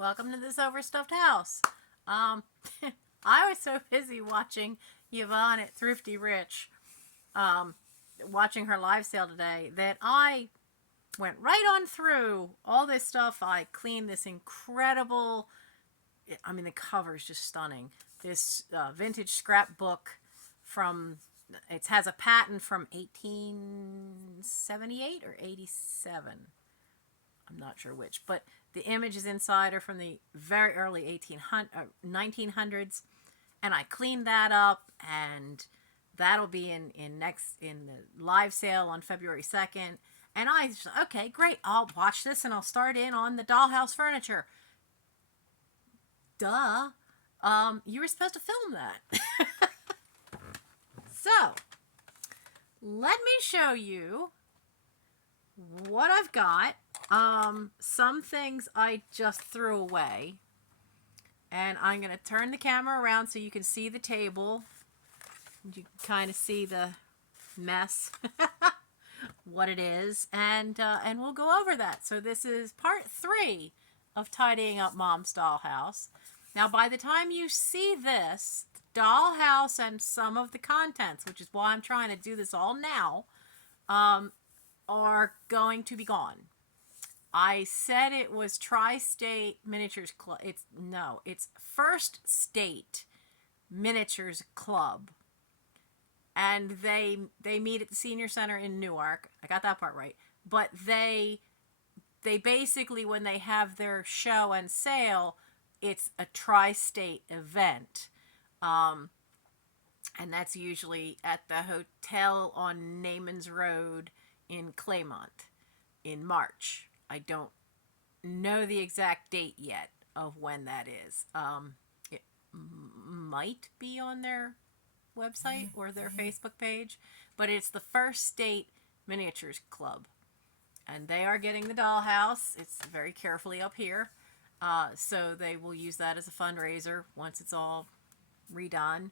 Welcome to this overstuffed house. Um, I was so busy watching Yvonne at Thrifty Rich, um, watching her live sale today, that I went right on through all this stuff. I cleaned this incredible, I mean, the cover is just stunning. This vintage scrapbook from, it has a patent from 1878 or 87. I'm not sure which, but the images inside are from the very early 1900s, and I cleaned that up, and that'll be in the live sale on February 2nd. And I just, okay, great, I'll watch this and I'll start in on the dollhouse furniture. Duh. You were supposed to film that. So, let me show you what I've got. Some things I just threw away. And I'm going to turn the camera around so you can see the table. You can kind of see the mess, what it is, and we'll go over that. So this is part 3 of tidying up Mom's dollhouse. Now, by the time you see this, the dollhouse and some of the contents, which is why I'm trying to do this all now, are going to be gone. I said it was Tri-State Miniatures Club. It's First State Miniatures Club. And they meet at the Senior Center in Newark. I got that part right. But they basically, when they have their show and sale, it's a tri-state event. And that's usually at the hotel on Naaman's Road in Claymont in March. I don't know the exact date yet of when that is. It might be on their website or their Facebook page, but it's the First State Miniatures Club. And they are getting the dollhouse. It's very carefully up here. So they will use that as a fundraiser once it's all redone.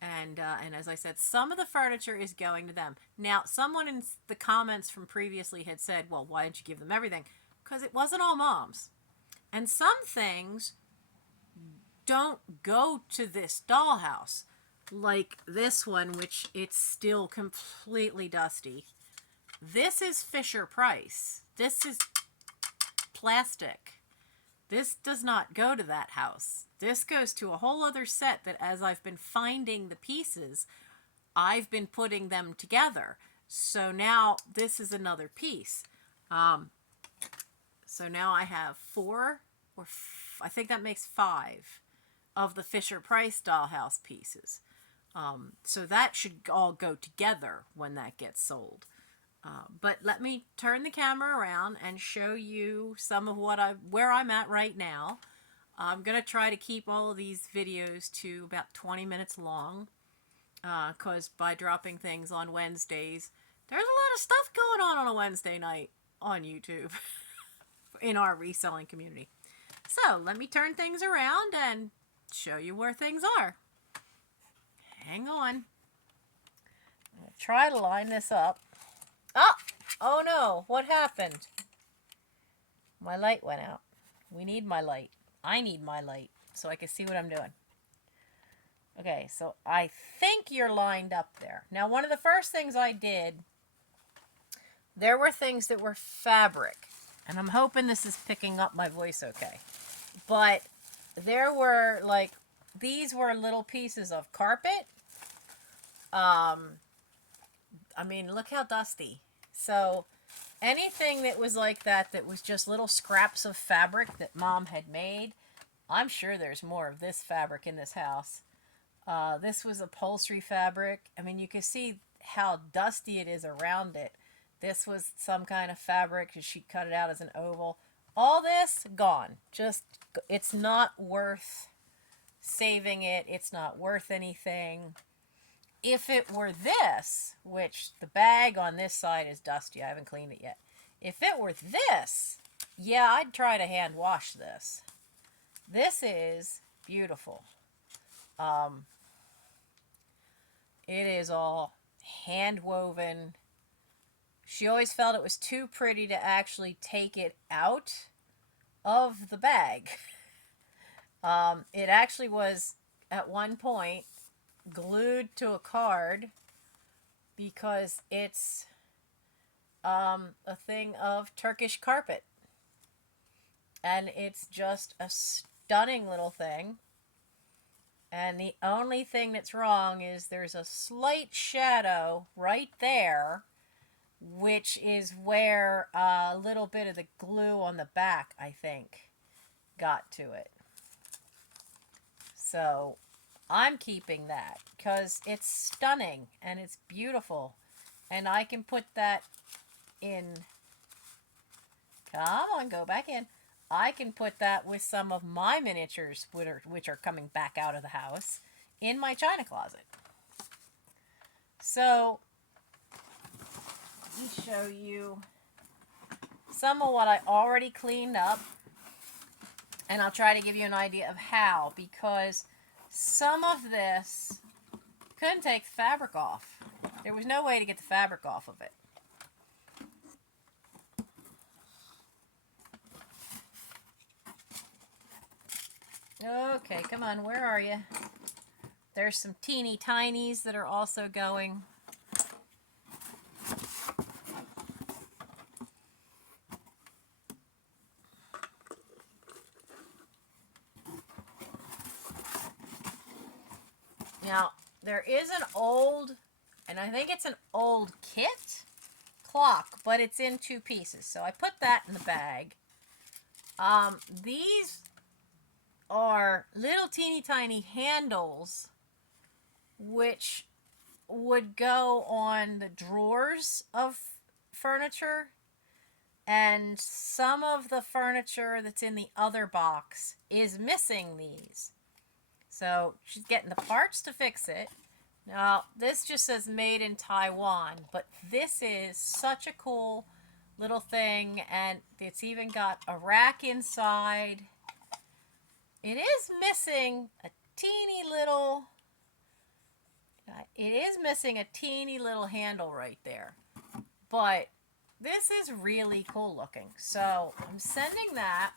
And as I said, some of the furniture is going to them. Now, someone in the comments from previously had said, well, why didn't you give them everything? Because it wasn't all Mom's. And some things don't go to this dollhouse. Like this one, which it's still completely dusty. This is Fisher Price. This is plastic. This does not go to that house. This goes to a whole other set that, as I've been finding the pieces, I've been putting them together. So now this is another piece. So now I have 4, or I think that makes 5 of the Fisher Price dollhouse pieces. So that should all go together when that gets sold. But let me turn the camera around and show you some of where I'm at right now. I'm going to try to keep all of these videos to about 20 minutes long, because by dropping things on Wednesdays, there's a lot of stuff going on a Wednesday night on YouTube in our reselling community. So let me turn things around and show you where things are. Hang on. I'm going to try to line this up. Oh no, what happened? My light went out. We need my light. I need my light so I can see what I'm doing. Okay, so I think you're lined up there. Now, one of the first things I did, there were things that were fabric. And I'm hoping this is picking up my voice okay. But there were, like, these were little pieces of carpet. I mean, look how dusty. So anything that was like that was just little scraps of fabric that Mom had made. I'm sure there's more of this fabric in this house. This was upholstery fabric. I mean, you can see how dusty it is around it. This was some kind of fabric because she cut it out as an oval. All this, gone. Just, it's not worth saving it. It's not worth anything. If it were this, which the bag on this side is dusty, I haven't cleaned it yet. If it were this, yeah, I'd try to hand wash this. This is beautiful. It is all hand woven. She always felt it was too pretty to actually take it out of the bag. It actually was at one point glued to a card because it's a thing of Turkish carpet. And it's just a stunning little thing. And the only thing that's wrong is there's a slight shadow right there, which is where a little bit of the glue on the back, I think, got to it. So I'm keeping that because it's stunning and it's beautiful. And I can put that in. Come on, go back in. I can put that with some of my miniatures, which are coming back out of the house, in my china closet. So, let me show you some of what I already cleaned up. And I'll try to give you an idea of how, because some of this couldn't take the fabric off. There was no way to get the fabric off of it. Okay, come on, where are you? There's some teeny tinies that are also going. Now, there is an old, and I think it's an old kit clock, but it's in two pieces. So I put that in the bag. These are little teeny tiny handles which would go on the drawers of furniture, and some of the furniture that's in the other box is missing these. So she's getting the parts to fix it. Now, this just says made in Taiwan, but this is such a cool little thing, and it's even got a rack inside. It is missing a teeny little, handle right there, but this is really cool looking. So I'm sending that.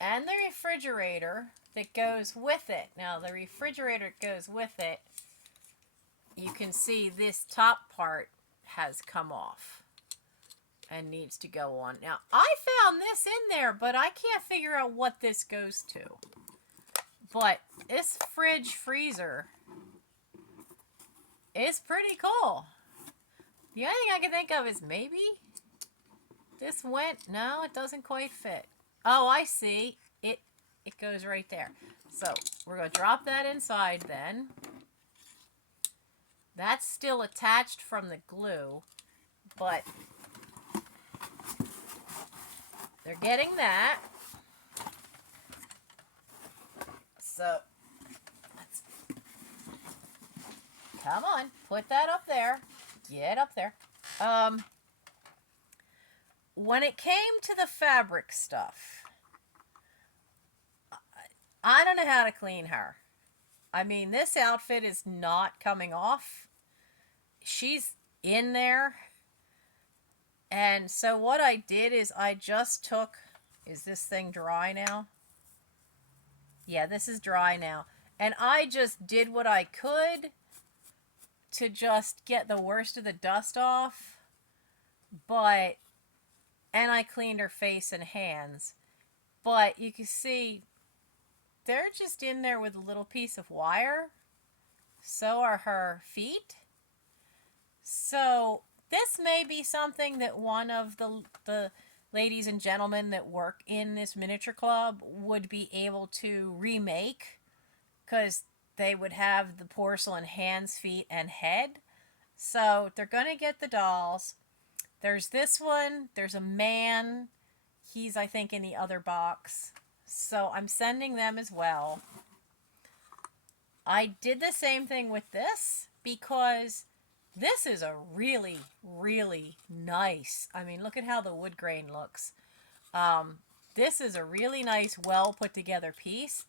And the refrigerator that goes with it. Now, the refrigerator that goes with it, you can see this top part has come off and needs to go on. Now, I found this in there, but I can't figure out what this goes to. But this fridge freezer is pretty cool. The only thing I can think of is maybe this went, no, it doesn't quite fit. Oh, I see. It goes right there. So we're going to drop that inside then. That's still attached from the glue, but they're getting that. So let's, come on, put that up there. Get up there. When it came to the fabric stuff, I don't know how to clean her. I mean, this outfit is not coming off. She's in there. And so what I did is I just took, is this thing dry now? Yeah, this is dry now. And I just did what I could to just get the worst of the dust off. And I cleaned her face and hands. But you can see they're just in there with a little piece of wire. So are her feet. So this may be something that one of the ladies and gentlemen that work in this miniature club would be able to remake, because they would have the porcelain hands, feet, and head. So they're going to get the dolls. There's this one. There's a man. He's, I think, in the other box. So I'm sending them as well. I did the same thing with this because this is a really, really nice, I mean, look at how the wood grain looks. This is a really nice, well put together piece,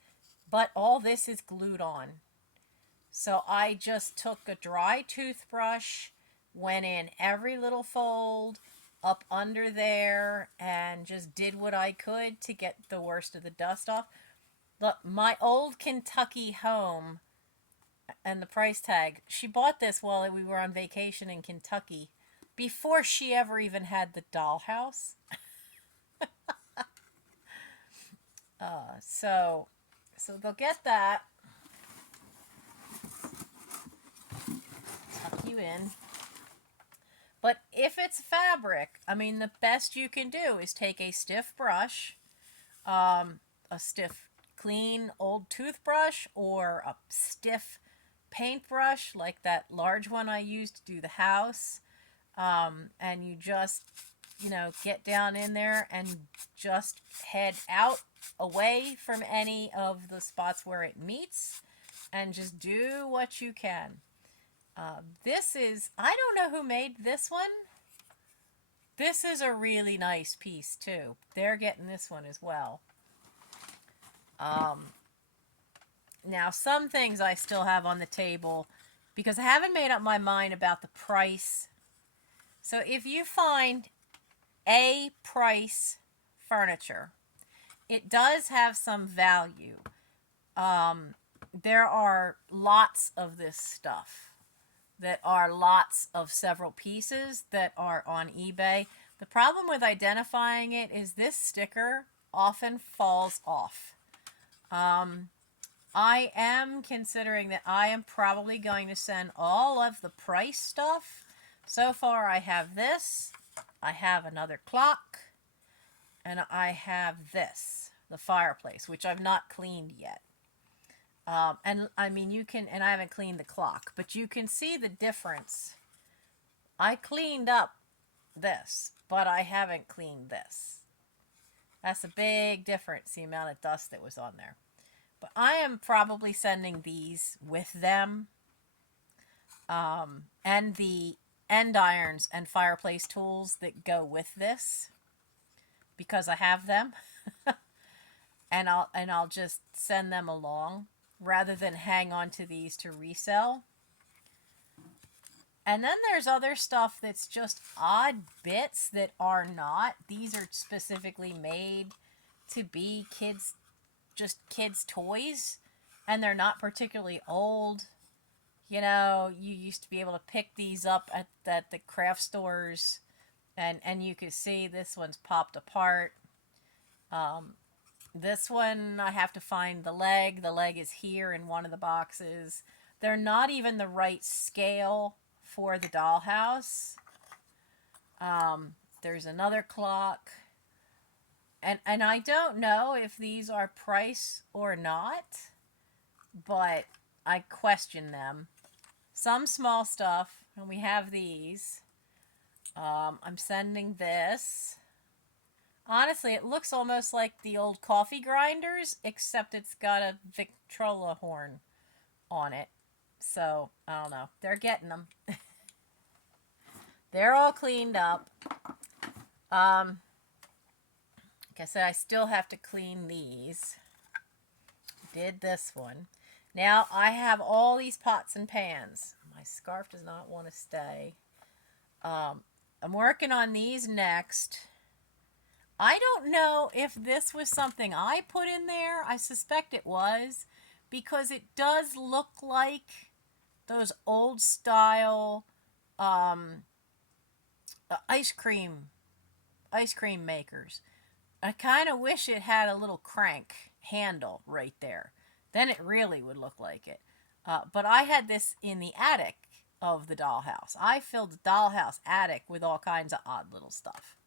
but all this is glued on. So I just took a dry toothbrush, went in every little fold, up under there and just did what I could to get the worst of the dust off. Look, my old Kentucky home and the price tag, she bought this while we were on vacation in Kentucky before she ever even had the dollhouse. So they'll get that. Tuck you in. But if it's fabric, I mean, the best you can do is take a stiff brush, a stiff, clean old toothbrush, or a stiff paintbrush like that large one I used to do the house. And you just, get down in there and just head out away from any of the spots where it meets and just do what you can. This is, I don't know who made this one. This is a really nice piece too. They're getting this one as well. Now some things I still have on the table because I haven't made up my mind about the price. So if you find a price furniture, it does have some value. There are lots of this stuff that are lots of several pieces that are on eBay. The problem with identifying it is this sticker often falls off. I am considering that I am probably going to send all of the price stuff. So far I have this, I have another clock, and I have this, the fireplace, which I've not cleaned yet. And I mean, and I haven't cleaned the clock, but you can see the difference. I cleaned up this, but I haven't cleaned this. That's a big difference, the amount of dust that was on there. But I am probably sending these with them. And the end irons and fireplace tools that go with this, because I have them. and I'll just send them along rather than hang on to these to resell. And then there's other stuff that's just odd bits that are not. These are specifically made to be kids' toys, and they're not particularly old. You used to be able to pick these up at the craft stores, and you could see this one's popped apart. This one, I have to find the leg. The leg is here in one of the boxes. They're not even the right scale for the dollhouse. There's another clock. And I don't know if these are price or not, but I question them. Some small stuff, and we have these. I'm sending this. Honestly, it looks almost like the old coffee grinders, except it's got a Victrola horn on it. So, I don't know. They're getting them. They're all cleaned up. Like I said, I still have to clean these. Did this one. Now, I have all these pots and pans. My scarf does not want to stay. I'm working on these next. I don't know if this was something I put in there. I suspect it was, because it does look like those old style ice cream makers. I kind of wish it had a little crank handle right there. Then it really would look like it. But I had this in the attic of the dollhouse. I filled the dollhouse attic with all kinds of odd little stuff.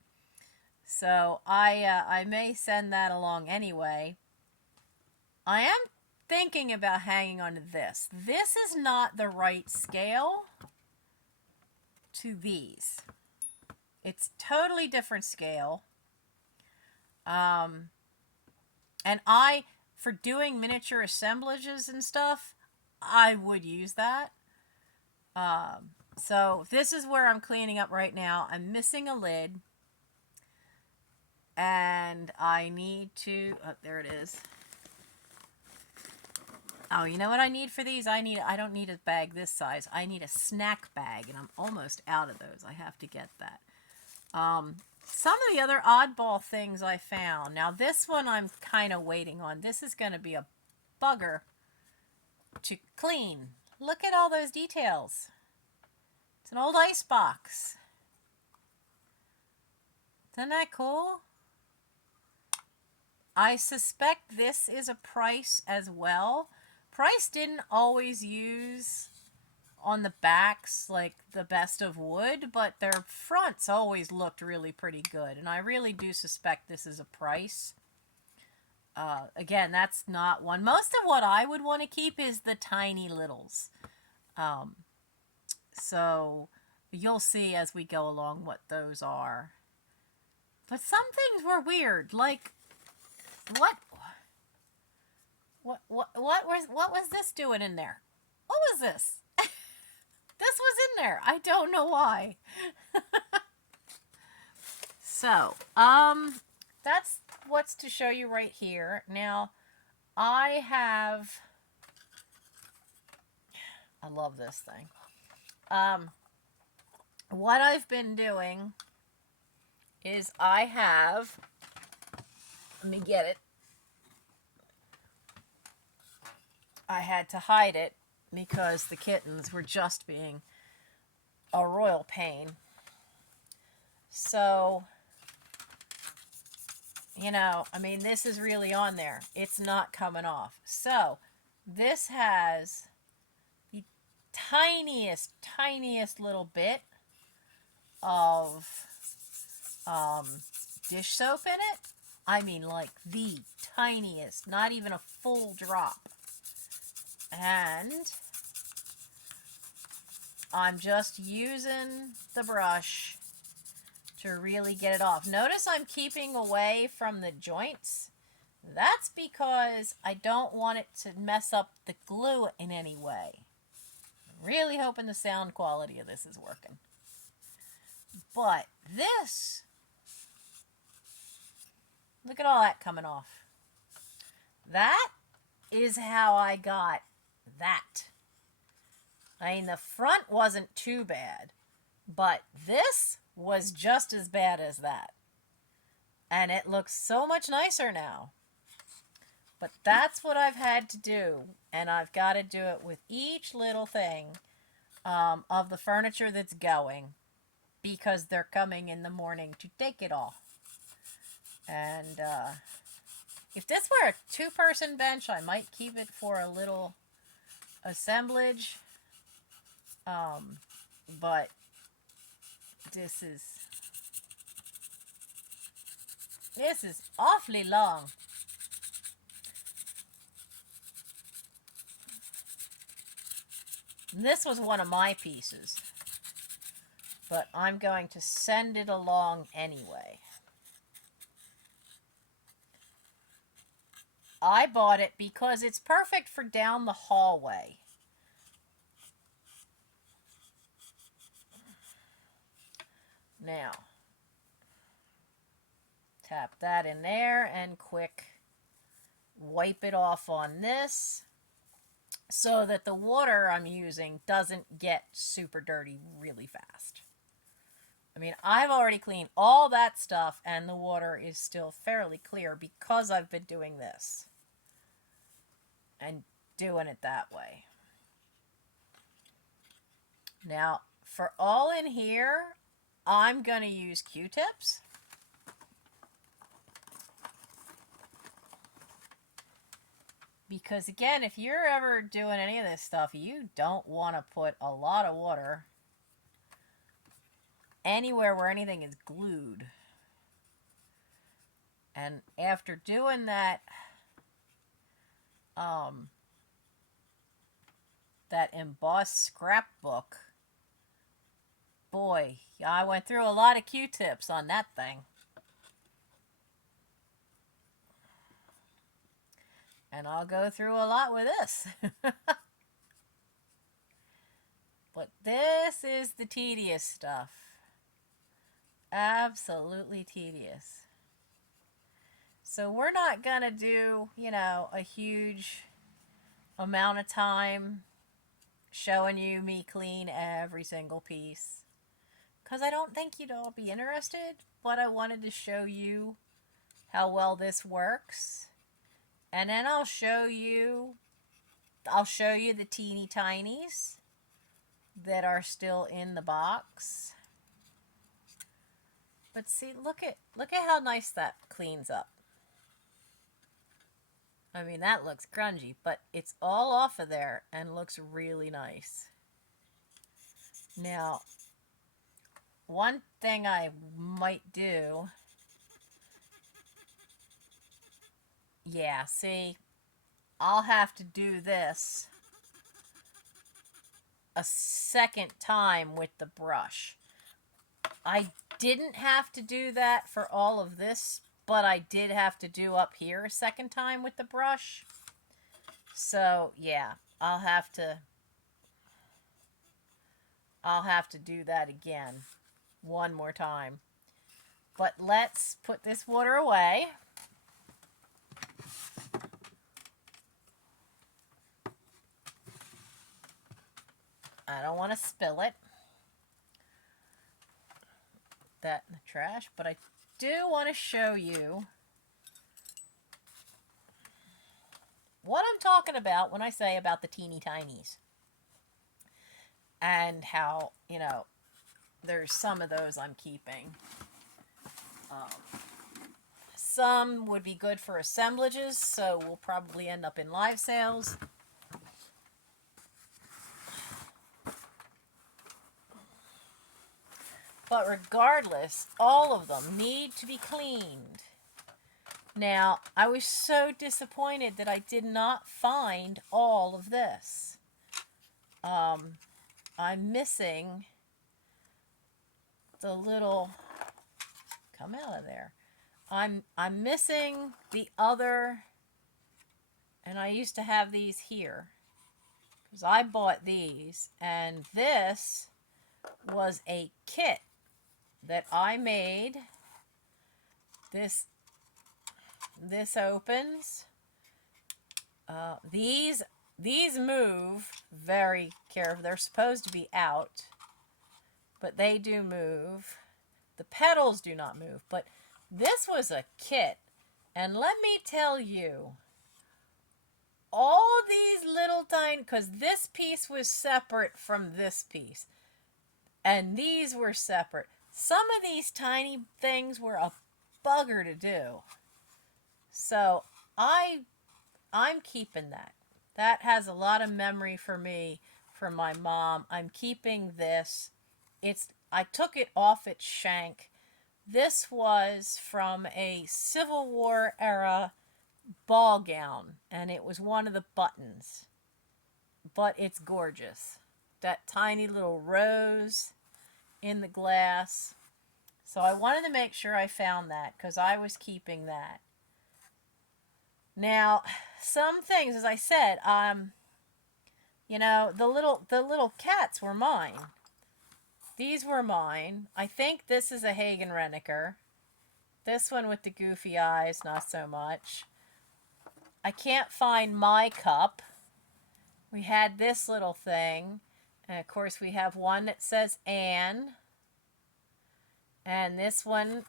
So I may send that along anyway. I am thinking about hanging on to this. This is not the right scale to these. It's totally different scale. And for doing miniature assemblages and stuff, I would use that. So this is where I'm cleaning up right now. I'm missing a lid. And I need to, oh, there it is. Oh, you know what I need for these? I don't need a bag this size. I need a snack bag, and I'm almost out of those. I have to get that. Some of the other oddball things I found. Now this one I'm kind of waiting on. This is going to be a bugger to clean. Look at all those details. It's an old ice box. Isn't that cool? I suspect this is a Price as well. Price didn't always use on the backs like the best of wood, but their fronts always looked really pretty good, and I really do suspect this is a Price. Again, that's not one. Most of what I would want to keep is the tiny littles. So you'll see as we go along what those are. But some things were weird, like what was this doing in there? What was this? This was in there. I don't know why. So, that's what's to show you right here. Now, I love this thing. What I've been doing is let me get it. I had to hide it because the kittens were just being a royal pain. So, I mean, this is really on there. It's not coming off. So, this has the tiniest little bit of dish soap in it. I mean, like the tiniest, not even a full drop. And I'm just using the brush to really get it off. Notice I'm keeping away from the joints. That's because I don't want it to mess up the glue in any way. I'm really hoping the sound quality of this is working. But this, look at all that coming off. That is how I got that. I mean, the front wasn't too bad, but this was just as bad as that. And it looks so much nicer now. But that's what I've had to do, and I've got to do it with each little thing of the furniture that's going, because they're coming in the morning to take it off. And if this were a two-person bench, I might keep it for a little assemblage. But this is awfully long. And this was one of my pieces, but I'm going to send it along anyway. I bought it because it's perfect for down the hallway. Now, tap that in there and quick wipe it off on this so that the water I'm using doesn't get super dirty really fast. I mean, I've already cleaned all that stuff and the water is still fairly clear because I've been doing this and doing it that way. Now, for all in here, I'm going to use Q-tips. Because again, if you're ever doing any of this stuff, you don't want to put a lot of water anywhere where anything is glued. And after doing that, that embossed scrapbook, boy, I went through a lot of Q-tips on that thing. And I'll go through a lot with this. But this is the tedious stuff. Absolutely tedious. So we're not going to do, a huge amount of time showing you me clean every single piece. because I don't think you'd all be interested, but I wanted to show you how well this works. And then I'll show you the teeny tinies that are still in the box. But see, look at how nice that cleans up. I mean, that looks grungy, but it's all off of there and looks really nice. Now, one thing I might do, yeah, see, I'll have to do this a second time with the brush. I didn't have to do that for all of this, but I did have to do up here a second time with the brush. So, yeah, I'll have to do that again one more time. But let's put this water away. I don't want to spill it. That in the trash, but I do want to show you what I'm talking about when I say about the teeny tinies. And how, you know, there's some of those I'm keeping. Some would be good for assemblages, so we'll probably end up in live sales. But regardless, all of them need to be cleaned. Now, I was so disappointed that I did not find all of this. I'm missing the little, come out of there. I'm missing the other, and I used to have these here, because I bought these, and this was a kit that I made. This opens. These move very carefully. They're supposed to be out, but they do move. The pedals do not move, but this was a kit. And let me tell you, all these little tiny, because this piece was separate from this piece, and these were separate. Some of these tiny things were a bugger to do. So I'm keeping that. That has a lot of memory for me, for my mom. I'm keeping this. I took it off its shank. This was from a Civil War era ball gown, and it was one of the buttons. But it's gorgeous. That tiny little rose in the glass. So I wanted to make sure I found that, because I was keeping that. Now, some things, as I said, you know, the little cats were mine. These were mine. I think this is a Hagen Renneker. This one with the goofy eyes, not so much. I can't find my cup. We had this little thing. And of course we have one that says Anne. And this one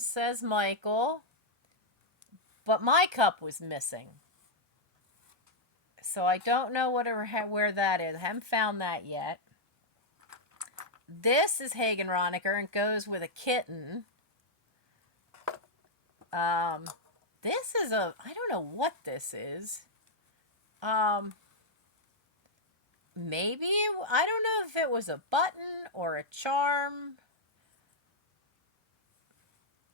says Michael. But my cup was missing. So I don't know where that is. I haven't found that yet. This is Hagen Renneker and goes with a kitten. This is I don't know what this is. Maybe, I don't know if it was a button or a charm.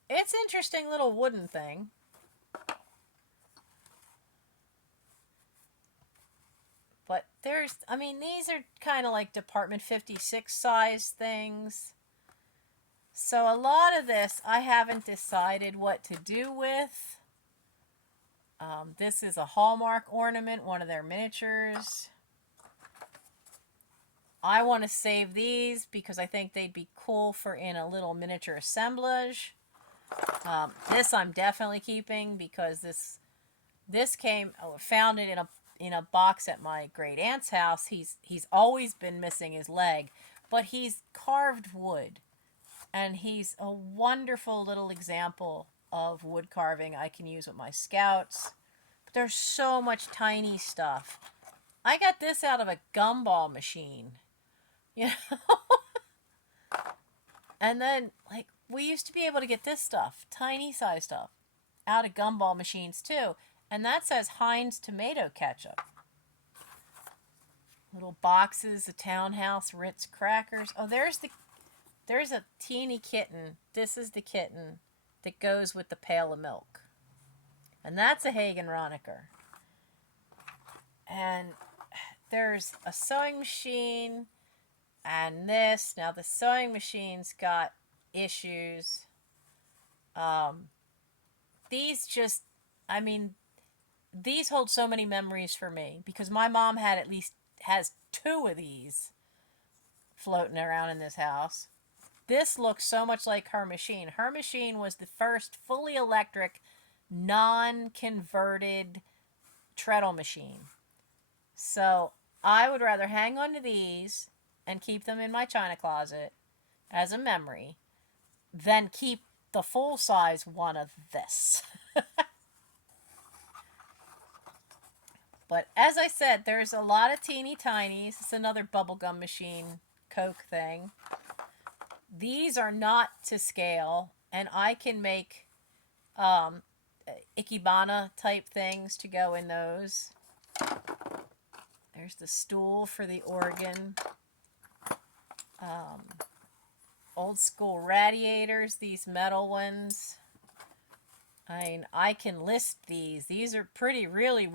It's an interesting little wooden thing. But I mean, these are kind of like Department 56 size things. So a lot of this I haven't decided what to do with. This is a Hallmark ornament, one of their miniatures. I want to save these because I think they'd be cool for in a little miniature assemblage. This I'm definitely keeping because this found it in a box at my great aunt's house. He's always been missing his leg, but he's carved wood, and he's a wonderful little example of wood carving I can use with my scouts. But there's so much tiny stuff. I got this out of a gumball machine, you know? And then, like, we used to be able to get this stuff, tiny size stuff, out of gumball machines too. And that says Heinz tomato ketchup. Little boxes of Townhouse Ritz crackers. Oh, there's a teeny kitten. This is the kitten that goes with the pail of milk. And that's a Hagen Ronecker. And there's a sewing machine and this. Now the sewing machine's got issues. These just, I mean, these hold so many memories for me because my mom has 2 of these floating around in this house. This looks so much like her machine. Her machine was the first fully electric, non-converted treadle machine. So I would rather hang on to these and keep them in my china closet as a memory than keep the full-size one of this. But as I said, there's a lot of teeny tinies. It's another bubblegum machine Coke thing. These are not to scale, and I can make Ikebana type things to go in those. There's the stool for the organ. Old school radiators, these metal ones. I mean, I can list these. These are pretty really